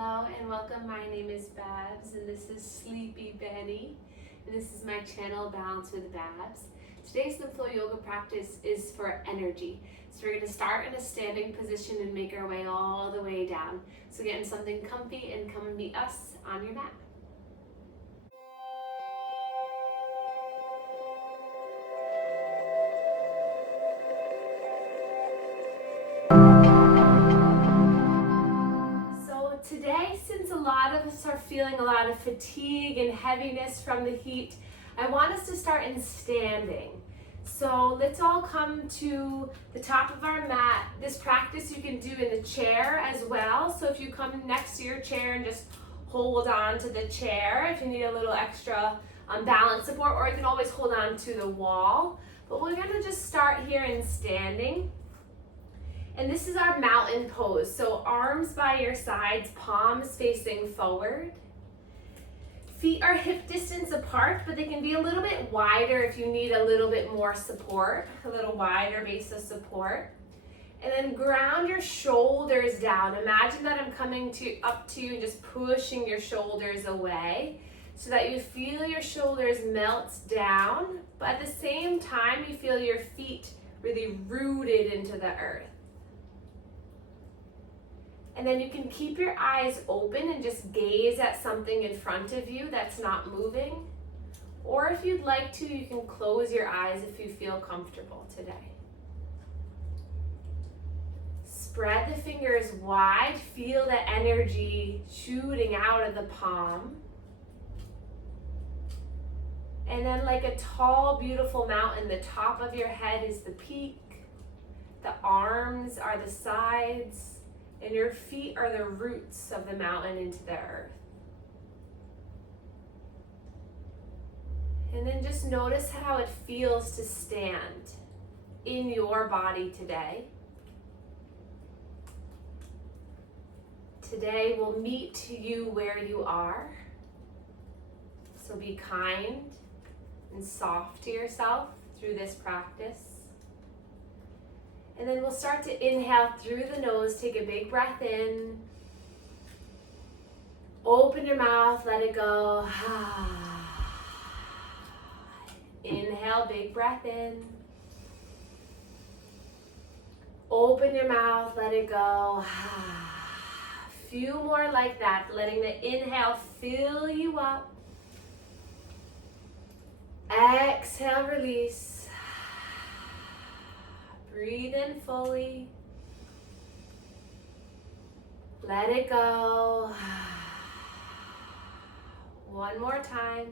Hello and welcome. My name is Babz and this is Sleepy Benny. And this is my channel, Balance with Babz. Today's Lymph Flow Yoga practice is for energy. So we're going to start in a standing position and make our way all the way down. So get in something comfy and come and meet us on your mat. Today, since a lot of us are feeling a lot of fatigue and heaviness from the heat, I want us to start in standing. So let's all come to the top of our mat. This practice you can do in the chair as well. So if you come next to your chair and just hold on to the chair, if you need a little extra balance support, or you can always hold on to the wall. But we're gonna just start here in standing. And this is our mountain pose. So arms by your sides, palms facing forward. Feet are hip distance apart, but they can be a little bit wider if you need a little bit more support, a little wider base of support. And then ground your shoulders down. Imagine that I'm coming up to you and just pushing your shoulders away so that you feel your shoulders melt down, but at the same time you feel your feet really rooted into the earth. And then you can keep your eyes open and just gaze at something in front of you that's not moving. Or if you'd like to, you can close your eyes if you feel comfortable today. Spread the fingers wide. Feel the energy shooting out of the palm. And then like a tall, beautiful mountain, the top of your head is the peak. The arms are the sides. And your feet are the roots of the mountain into the earth. And then just notice how it feels to stand in your body today. Today we'll meet you where you are. So be kind and soft to yourself through this practice. And then we'll start to inhale through the nose. Take a big breath in. Open your mouth, let it go. Inhale, big breath in. Open your mouth, let it go. A few more like that, letting the inhale fill you up. Exhale, release. Breathe in fully. Let it go. One more time.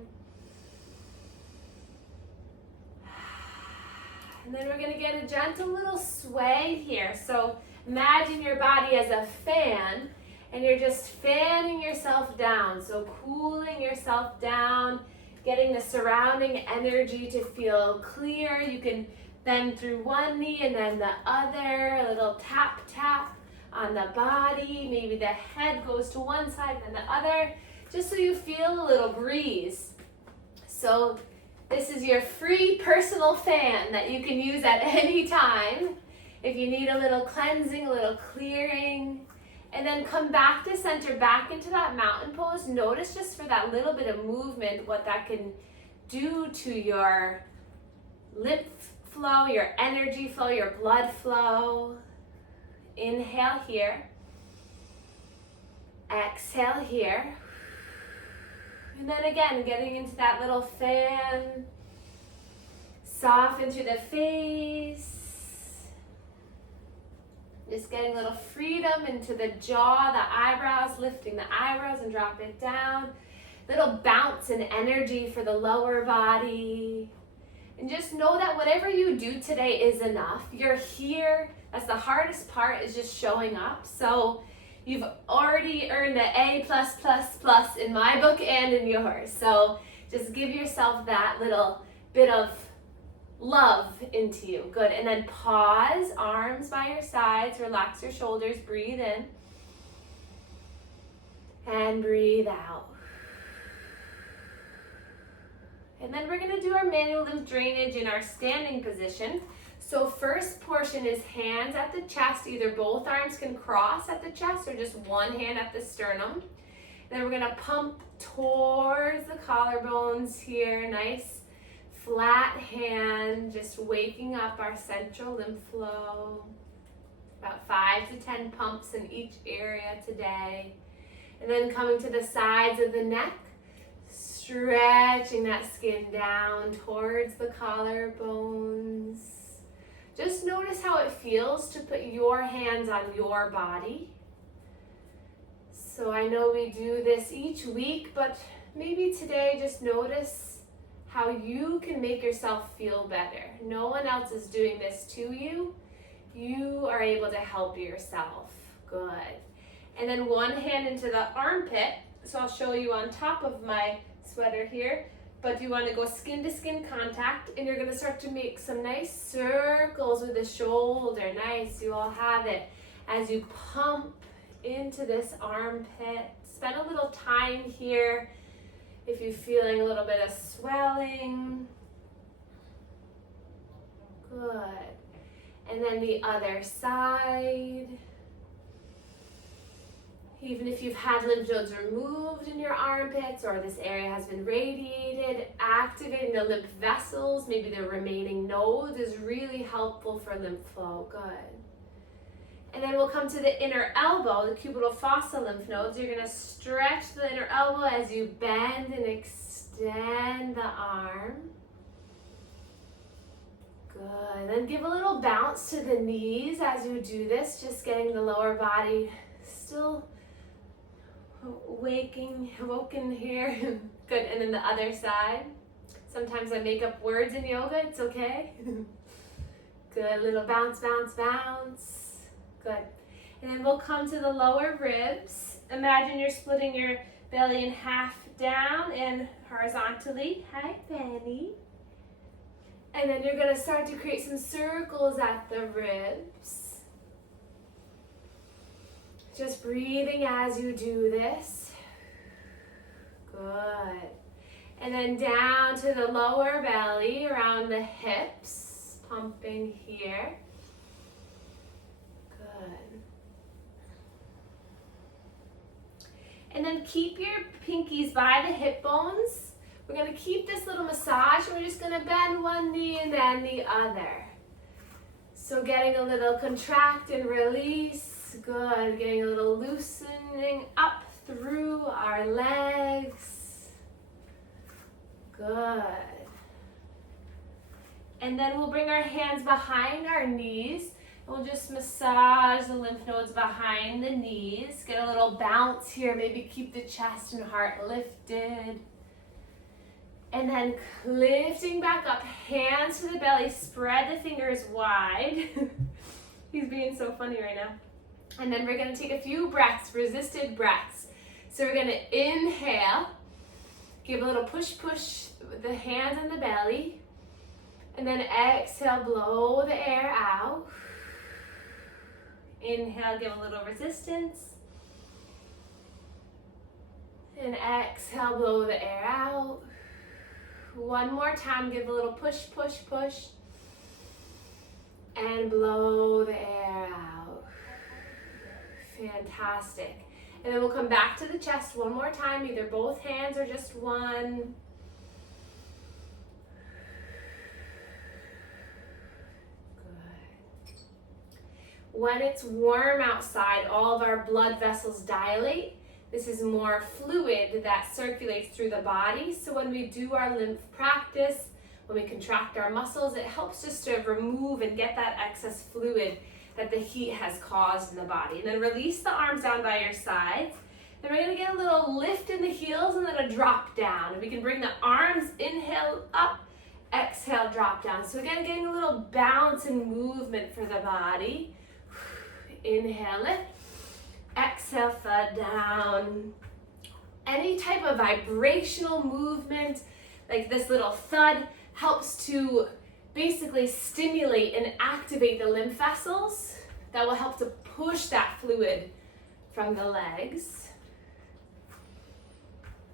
And then we're going to get a gentle little sway here. So imagine your body as a fan and you're just fanning yourself down. So cooling yourself down, getting the surrounding energy to feel clear. You can bend through one knee and then the other, a little tap, tap on the body. Maybe the head goes to one side and the other, just so you feel a little breeze. So this is your free personal fan that you can use at any time if you need a little cleansing, a little clearing. And then come back to center, back into that mountain pose. Notice just for that little bit of movement what that can do to your lymph flow, your energy flow, your blood flow. Inhale here. Exhale here. And then again, getting into that little fan. Soften through the face. Just getting a little freedom into the jaw, the eyebrows, lifting the eyebrows and drop it down. Little bounce and energy for the lower body. And just know that whatever you do today is enough. You're here. That's the hardest part, is just showing up. So you've already earned an A+++ in my book and in yours. So just give yourself that little bit of love into you. Good. And then pause, arms by your sides, relax your shoulders, breathe in. And breathe out. And then we're going to do our manual lymph drainage in our standing position. So first portion is hands at the chest. Either both arms can cross at the chest or just one hand at the sternum. Then we're gonna pump towards the collarbones here. Nice flat hand, just waking up our central lymph flow. About 5 to 10 pumps in each area today. And then coming to the sides of the neck, stretching that skin down towards the collarbones. Just notice how it feels to put your hands on your body. So I know we do this each week, but maybe today just notice how you can make yourself feel better. No one else is doing this to you. You are able to help yourself. Good. And then one hand into the armpit. So I'll show you on top of my sweater here. But you want to go skin to skin contact, and you're going to start to make some nice circles with the shoulder. Nice, you all have it. As you pump into this armpit, spend a little time here if you're feeling a little bit of swelling. Good. And then the other side. Even if you've had lymph nodes removed in your armpits or this area has been radiated, activating the lymph vessels, maybe the remaining nodes, is really helpful for lymph flow. Good. And then we'll come to the inner elbow, the cubital fossa lymph nodes. You're going to stretch the inner elbow as you bend and extend the arm. Good. Then give a little bounce to the knees as you do this, just getting the lower body still woken here. Good. And then the other side. Sometimes I make up words in yoga. It's okay. Good. Little bounce, bounce, bounce. Good. And then we'll come to the lower ribs. Imagine you're splitting your belly in half down and horizontally. Hi, Fanny. And then you're going to start to create some circles at the ribs. Just breathing as you do this. Good. And then down to the lower belly, around the hips, pumping here. Good. And then keep your pinkies by the hip bones. We're going to keep this little massage, and we're just going to bend one knee and then the other. So getting a little contract and release. Good. Getting a little loosening up through our legs. Good. And then we'll bring our hands behind our knees. We'll just massage the lymph nodes behind the knees. Get a little bounce here. Maybe keep the chest and heart lifted. And then lifting back up, hands to the belly, spread the fingers wide. He's being so funny right now. And then we're going to take a few breaths, resisted breaths. So we're going to inhale, give a little push, push with the hands in the belly. And then exhale, blow the air out. Inhale, give a little resistance. And exhale, blow the air out. One more time, give a little push, push, push. And blow the air out. Fantastic. And then we'll come back to the chest one more time, either both hands or just one. Good. When it's warm outside, all of our blood vessels dilate. This is more fluid that circulates through the body. So when we do our lymph practice, when we contract our muscles, it helps just to remove and get that excess fluid that the heat has caused in the body. And then release the arms down by your sides. Then we're gonna get a little lift in the heels and then a drop down. And we can bring the arms, inhale up, exhale, drop down. So again, getting a little bounce and movement for the body. Inhale, lift. Exhale, thud down. Any type of vibrational movement, like this little thud, helps to basically stimulate and activate the lymph vessels that will help to push that fluid from the legs.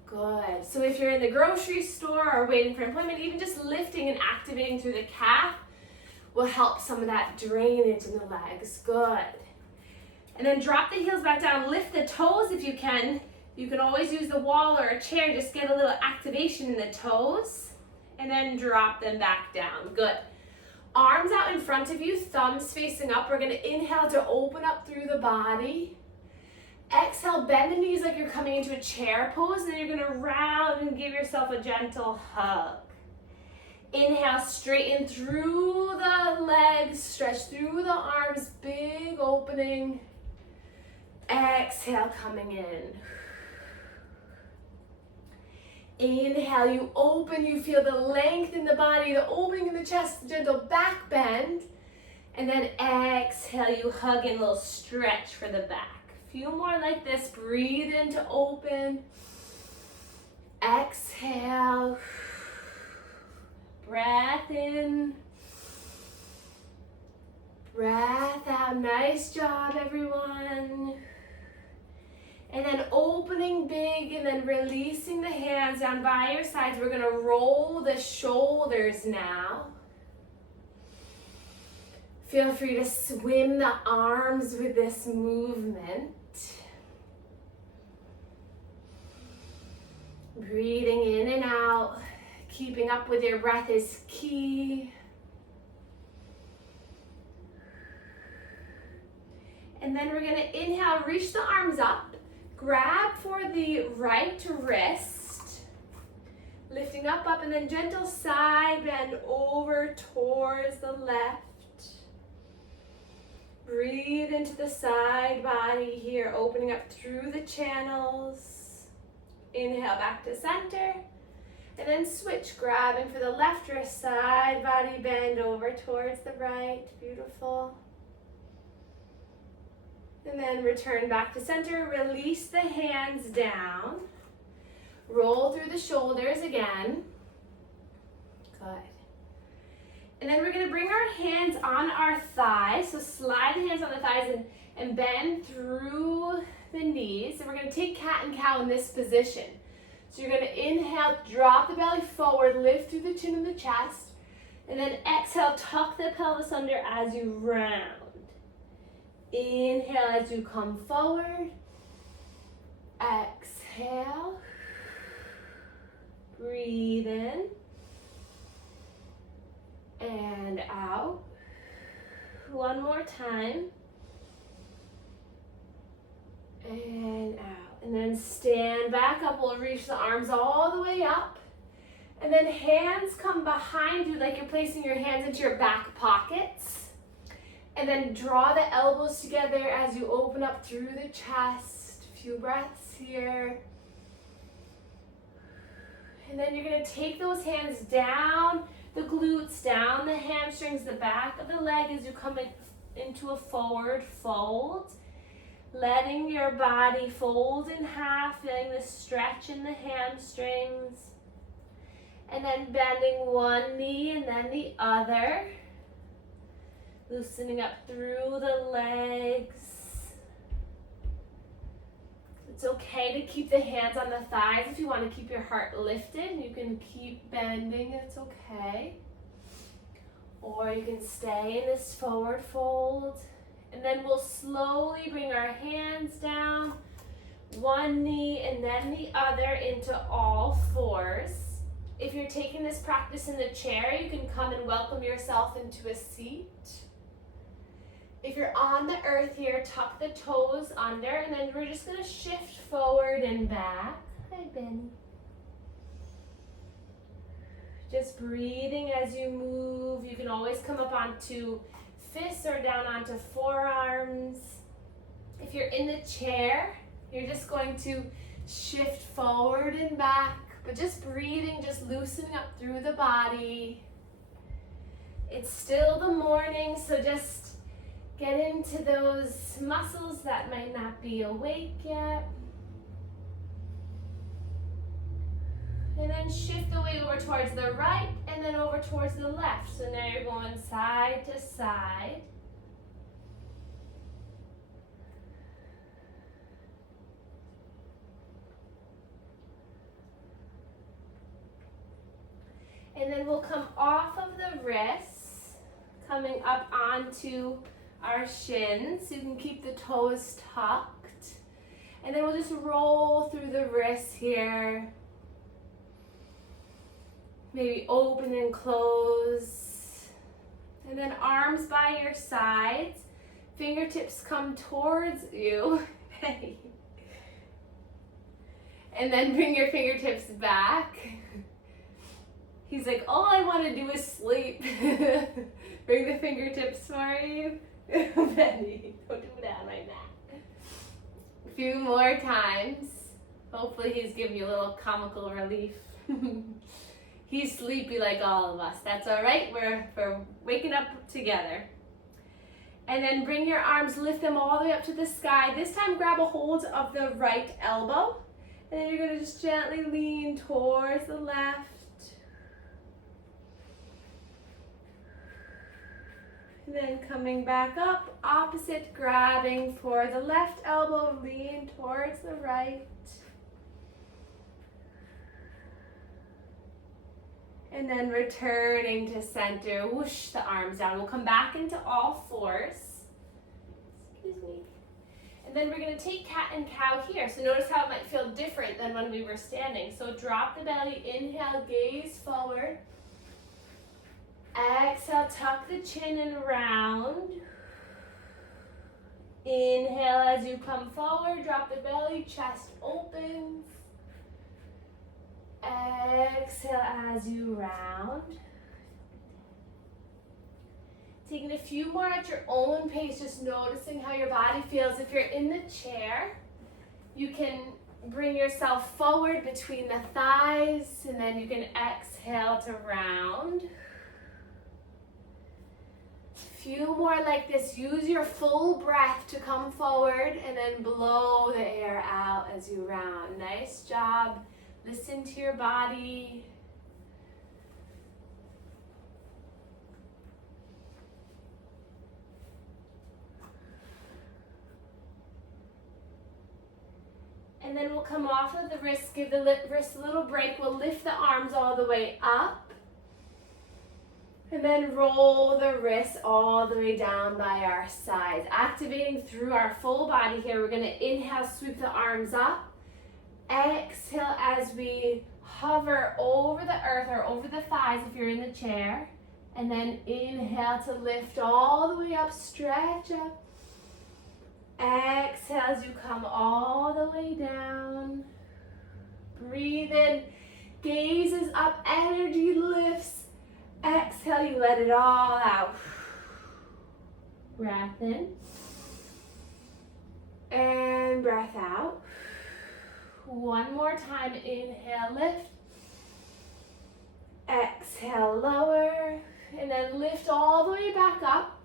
Good. So if you're in the grocery store or waiting for appointment, even just lifting and activating through the calf will help some of that drainage in the legs. Good. And then drop the heels back down. Lift the toes if you can. You can always use the wall or a chair. Just get a little activation in the toes. And then drop them back down. Good. Arms out in front of you, thumbs facing up. We're going to inhale to open up through the body. Exhale, bend the knees like you're coming into a chair pose. And then you're going to round and give yourself a gentle hug. Inhale, straighten through the legs, stretch through the arms, big opening. Exhale, coming in. Inhale, you open, you feel the length in the body, the opening in the chest, gentle back bend. And then exhale, you hug in a little stretch for the back. A few more like this. Breathe in to open. Exhale. Breath in. Breath out. Nice job, everyone. And then opening big and then releasing the hands down by your sides. We're going to roll the shoulders now. Feel free to swim the arms with this movement. Breathing in and out. Keeping up with your breath is key. And then we're going to inhale, reach the arms up. Grab for the right wrist. Lifting up, and then gentle side bend over towards the left. Breathe into the side body here, opening up through the channels. Inhale back to center. And then switch, grabbing for the left wrist, side body bend over towards the right. Beautiful. And then return back to center. Release the hands down. Roll through the shoulders again. Good. And then we're going to bring our hands on our thighs. So slide the hands on the thighs and bend through the knees. And we're going to take cat and cow in this position. So you're going to inhale, drop the belly forward, lift through the chin and the chest. And then exhale, tuck the pelvis under as you round. Inhale as you come forward. Exhale. Breathe in. And out. One more time. And out. And then stand back up. We'll reach the arms all the way up. And then hands come behind you like you're placing your hands into your back pockets. And then draw the elbows together as you open up through the chest. A few breaths here. And then you're going to take those hands down the glutes, down the hamstrings, the back of the leg as you come into a forward fold. Letting your body fold in half, feeling the stretch in the hamstrings. And then bending one knee and then the other. Loosening up through the legs. It's okay to keep the hands on the thighs. If you want to keep your heart lifted, you can keep bending, it's okay. Or you can stay in this forward fold. And then we'll slowly bring our hands down, one knee and then the other into all fours. If you're taking this practice in the chair, you can come and welcome yourself into a seat. If you're on the earth here, tuck the toes under, and then we're just going to shift forward and back. Hi, Benny. Just breathing as you move. You can always come up onto fists or down onto forearms. If you're in the chair, you're just going to shift forward and back, but just breathing, just loosening up through the body. It's still the morning, so just get into those muscles that might not be awake yet. And then shift the weight over towards the right and then over towards the left. So now you're going side to side. And then we'll come off of the wrists, coming up onto our shins. You can keep the toes tucked. And then we'll just roll through the wrists here. Maybe open and close. And then arms by your sides. Fingertips come towards you. And then bring your fingertips back. He's like, all I want to do is sleep. Bring the fingertips for you. Benny, don't do that right now. A few more times. Hopefully he's giving you a little comical relief. He's sleepy like all of us. That's all right. We're waking up together. And then bring your arms, lift them all the way up to the sky. This time grab a hold of the right elbow. And then you're going to just gently lean towards the left. And then coming back up, opposite, grabbing for the left elbow, lean towards the right. And then returning to center, whoosh the arms down. We'll come back into all fours. Excuse me. And then we're going to take cat and cow here. So notice how it might feel different than when we were standing. So drop the belly, inhale, gaze forward. Exhale, tuck the chin and round. Inhale as you come forward, drop the belly, chest opens. Exhale as you round. Taking a few more at your own pace, just noticing how your body feels. If you're in the chair, you can bring yourself forward between the thighs, and then you can exhale to round. A few more like this. Use your full breath to come forward, and then blow the air out as you round. Nice job. Listen to your body. And then we'll come off of the wrists, give the wrists a little break. We'll lift the arms all the way up. And then roll the wrists all the way down by our sides. Activating through our full body here. We're going to inhale, sweep the arms up. Exhale as we hover over the earth or over the thighs if you're in the chair. And then inhale to lift all the way up, stretch up. Exhale as you come all the way down. Breathe in, gazes up, energy lifts. Exhale, you let it all out. Breath in. And breath out. One more time, inhale, lift. Exhale, lower. And then lift all the way back up.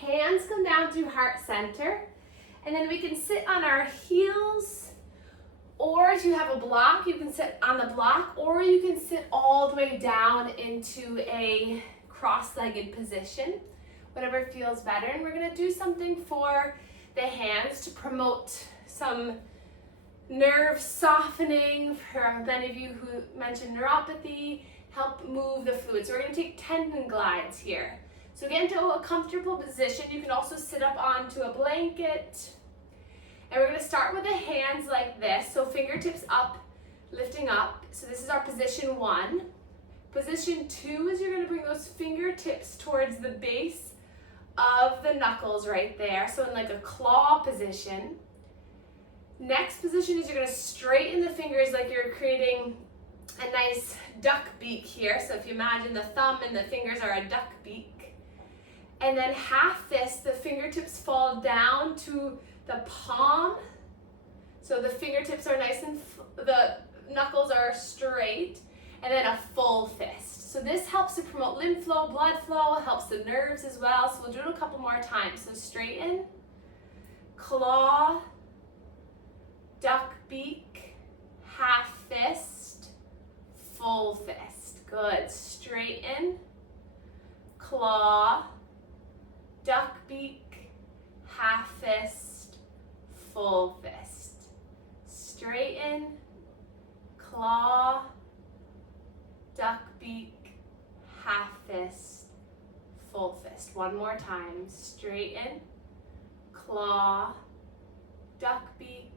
Hands come down to heart center. And then we can sit on our heels. Or if you have a block, you can sit on the block. Or you can sit all the way down into a cross-legged position. Whatever feels better. And we're going to do something for the hands to promote some nerve softening. For many of you who mentioned neuropathy, help move the fluid. So we're going to take tendon glides here. So get into a comfortable position. You can also sit up onto a blanket. And we're going to start with the hands like this. So fingertips up, lifting up. So this is our position 1. Position 2 is you're going to bring those fingertips towards the base of the knuckles right there. So in like a claw position. Next position is you're going to straighten the fingers like you're creating a nice duck beak here. So if you imagine the thumb and the fingers are a duck beak. And then half fist, the fingertips fall down to the palm. So the fingertips are nice and the knuckles are straight. And then a full fist. So this helps to promote lymph flow, blood flow, helps the nerves as well. So we'll do it a couple more times. So straighten, claw, duck beak, half fist, full fist. Good. Straighten, claw, duck beak, half fist, full fist. Straighten, claw, duck beak, half fist, full fist. more time. Straighten, claw, duck beak,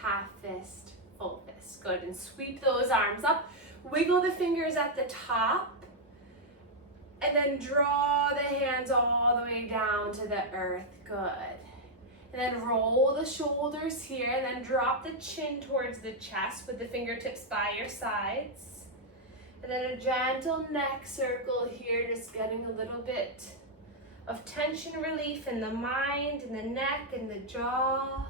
half fist, full fist. Good, and sweep those arms up. Wiggle the fingers at the top, and then draw the hands all the way down to the earth. Good. And then roll the shoulders here, and then drop the chin towards the chest with the fingertips by your sides. And then a gentle neck circle here, just getting a little bit of tension relief in the mind, and the neck, and the jaw.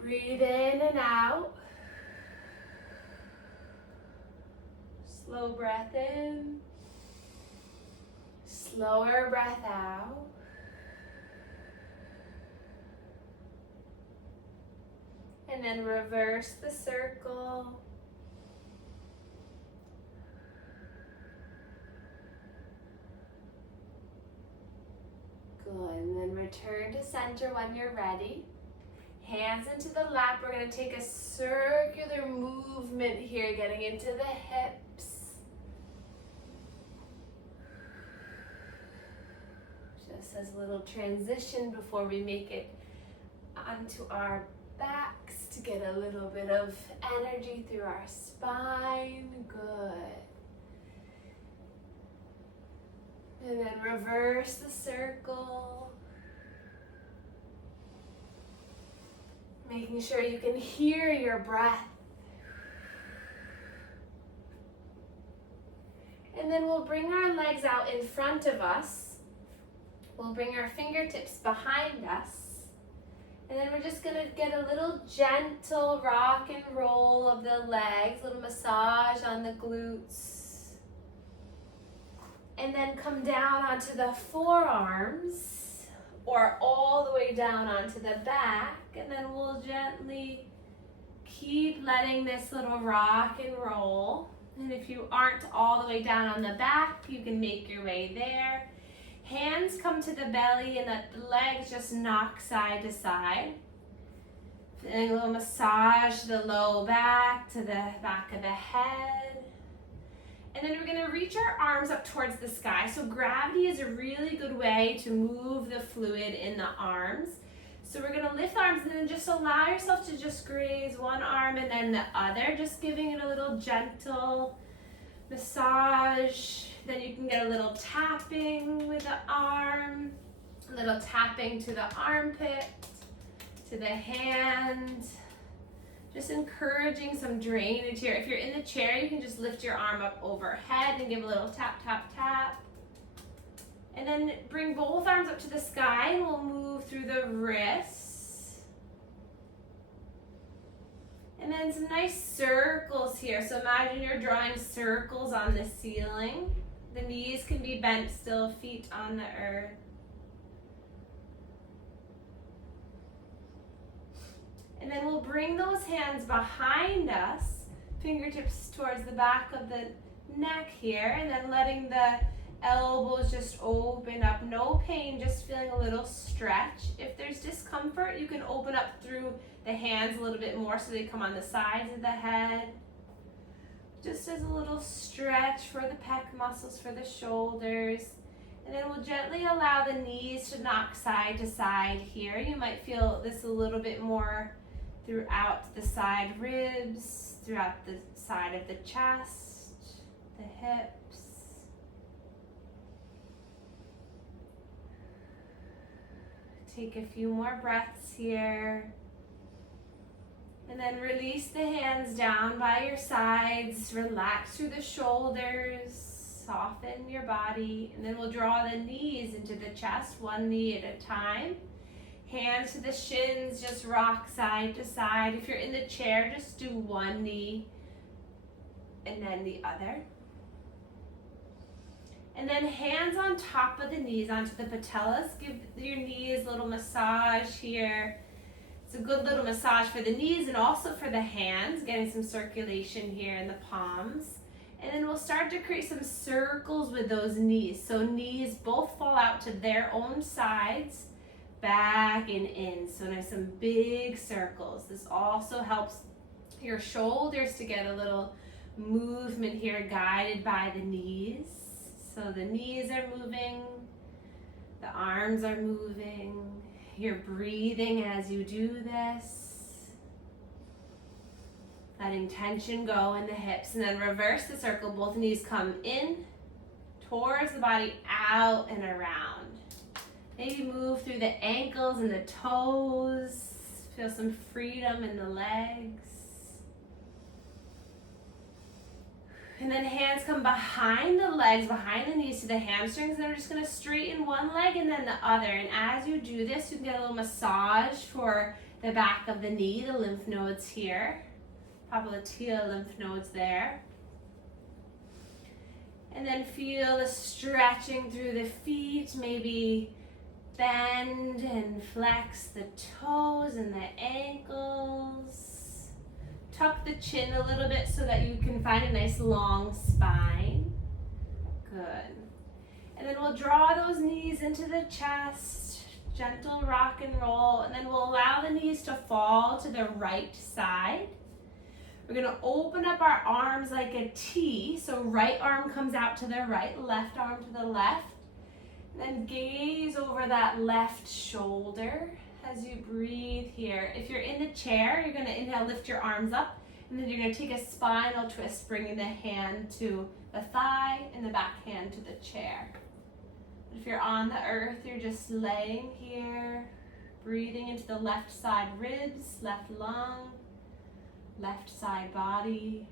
Breathe in and out. Slow breath in. Slower breath out. And then reverse the circle. Good, and then return to center when you're ready. Hands into the lap. We're going to take a circular movement here, getting into the hips. Just as a little transition before we make it onto our backs to get a little bit of energy through our spine. Good. And then reverse the circle. Making sure you can hear your breath. And then we'll bring our legs out in front of us. We'll bring our fingertips behind us. And then we're just gonna get a little gentle rock and roll of the legs, a little massage on the glutes. And then come down onto the forearms, or all the way down onto the back. And then we'll gently keep letting this little rock and roll. And if you aren't all the way down on the back, you can make your way there. Hands come to the belly, and the legs just knock side to side. Feeling a little massage the low back to the back of the head. And then we're going to reach our arms up towards the sky. So gravity is a really good way to move the fluid in the arms. So we're going to lift the arms, and then just allow yourself to just graze one arm and then the other, just giving it a little gentle massage. Then you can get a little tapping with the arm, a little tapping to the armpit, to the hand. Just encouraging some drainage here. If you're in the chair, you can just lift your arm up overhead and give a little tap, tap, tap. And then bring both arms up to the sky, and we'll move through the wrists. And then some nice circles here. So imagine you're drawing circles on the ceiling. The knees can be bent still, feet on the earth. And then we'll bring those hands behind us, fingertips towards the back of the neck here, and then letting the elbows just open up. No pain, just feeling a little stretch. If there's discomfort, you can open up through the hands a little bit more so they come on the sides of the head. Just as a little stretch for the pec muscles, for the shoulders. And then we'll gently allow the knees to knock side to side here. You might feel this a little bit more throughout the side ribs, throughout the side of the chest, the hips. Take a few more breaths here. And then release the hands down by your sides. Relax through the shoulders. Soften your body. And then we'll draw the knees into the chest, one knee at a time. Hands to the shins, just rock side to side. If you're in the chair, just do one knee and then the other. And then hands on top of the knees, onto the patellas. Give your knees a little massage here. It's a good little massage for the knees and also for the hands, getting some circulation here in the palms. And then we'll start to create some circles with those knees. So knees both fall out to their own sides, back and in. So nice, some big circles. This also helps your shoulders to get a little movement here, guided by the knees. So the knees are moving The arms are moving. You're breathing as you do this. Letting tension go in the hips, and then reverse the circle. Both knees come in towards the body, out and around. Maybe move through the ankles and the toes. Feel some freedom in the legs. And then hands come behind the legs, behind the knees to the hamstrings. And we're just going to straighten one leg and then the other. And as you do this, you can get a little massage for the back of the knee, the lymph nodes here. Popliteal lymph nodes there. And then feel the stretching through the feet. Maybe bend and flex the toes and the ankles. Tuck the chin a little bit so that you can find a nice long spine. Good. And then we'll draw those knees into the chest. Gentle rock and roll. And then we'll allow the knees to fall to the right side. We're going to open up our arms like a T. So right arm comes out to the right, left arm to the left. Then gaze over that left shoulder as you breathe here. If you're in the chair, you're going to inhale, lift your arms up, and then you're going to take a spinal twist, bringing the hand to the thigh and the back hand to the chair. If you're on the earth, you're just laying here, breathing into the left side ribs, left lung, left side body.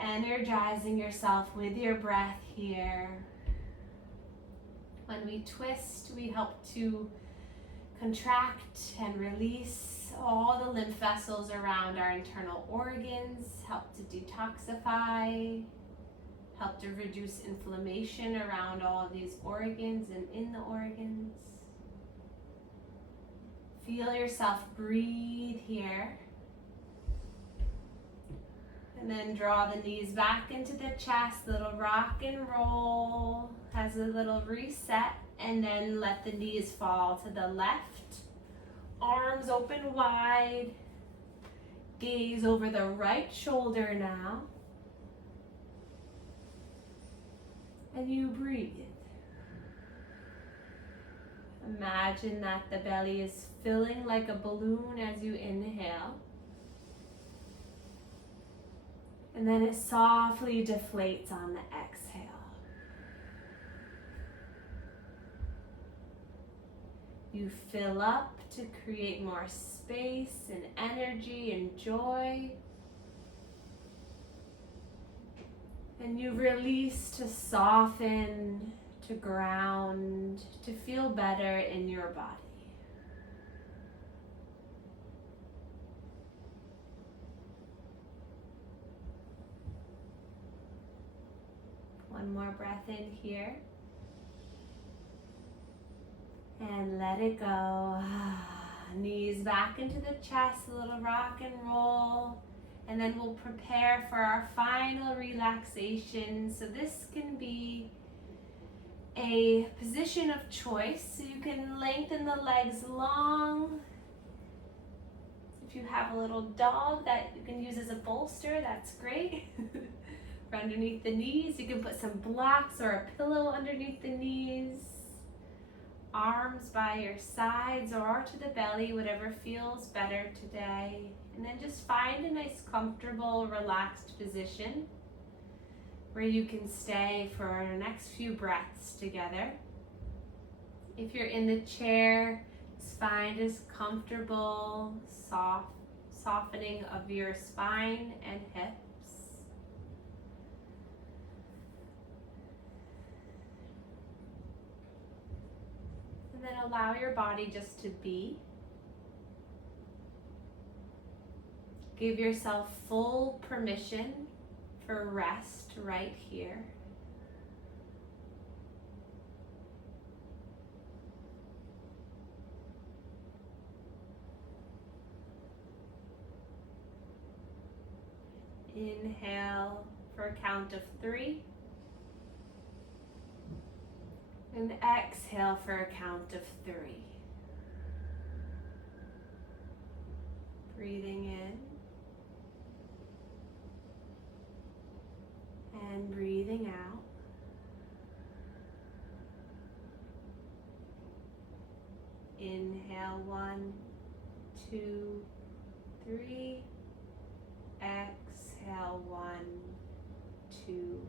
Energizing yourself with your breath here. When we twist, we help to contract and release all the lymph vessels around our internal organs, help to detoxify, help to reduce inflammation around all of these organs and in the organs. Feel yourself breathe here. And then draw the knees back into the chest, little rock and roll, has a little reset, and then let the knees fall to the left. Arms open wide. Gaze over the right shoulder now. And you breathe. Imagine that the belly is filling like a balloon as you inhale. And then it softly deflates on the exhale. You fill up to create more space and energy and joy. And you release to soften, to ground, to feel better in your body. One more breath in here. And let it go. Knees back into the chest, a little rock and roll. And then we'll prepare for our final relaxation. So this can be a position of choice. So you can lengthen the legs long. If you have a little dog that you can use as a bolster, that's great. For underneath the knees, you can put some blocks or a pillow underneath the knees. Arms by your sides or to the belly, whatever feels better today. And then just find a nice, comfortable, relaxed position where you can stay for our next few breaths together. If you're in the chair, just find a comfortable, soft softening of your spine and hips. And then allow your body just to be. Give yourself full permission for rest right here. Inhale for a count of 3. And exhale for a count of 3. Breathing in And breathing out. Inhale, 1, 2, 3. Exhale, 1, 2, 3.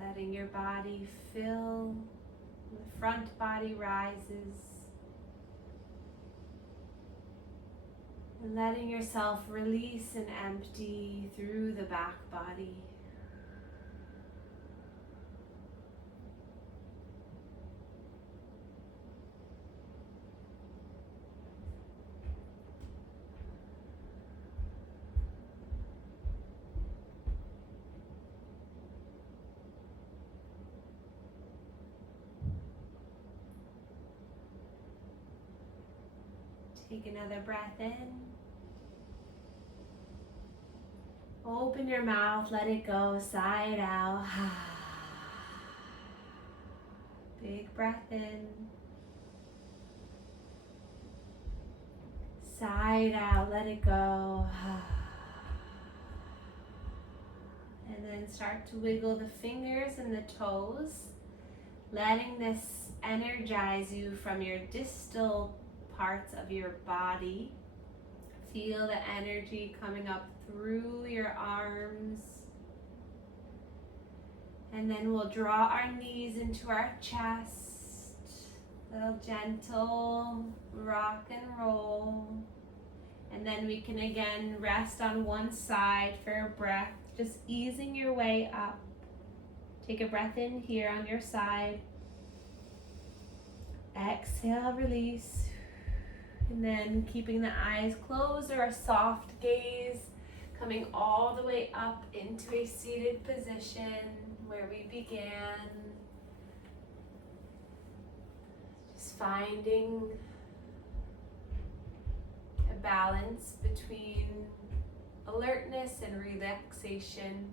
Letting your body fill, the front body rises, and letting yourself release and empty through the back body. Take another breath in. Open your mouth, let it go, sigh it out. Big breath in. Sigh it out, let it go. And then start to wiggle the fingers and the toes, letting this energize you from your distal parts of your body. Feel the energy coming up through your arms. And then we'll draw our knees into our chest. Little gentle rock and roll. And then we can again rest on one side for a breath, just easing your way up. Take a breath in here on your side. Exhale, release. And then keeping the eyes closed or a soft gaze, coming all the way up into a seated position where we began. Just finding a balance between alertness and relaxation.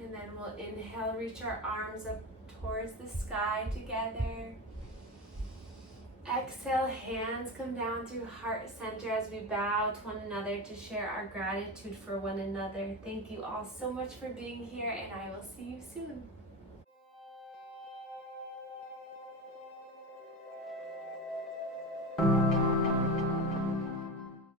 And then we'll inhale, reach our arms up towards the sky together. Exhale, hands come down through heart center as we bow to one another to share our gratitude for one another. Thank you all so much for being here, and I will see you soon.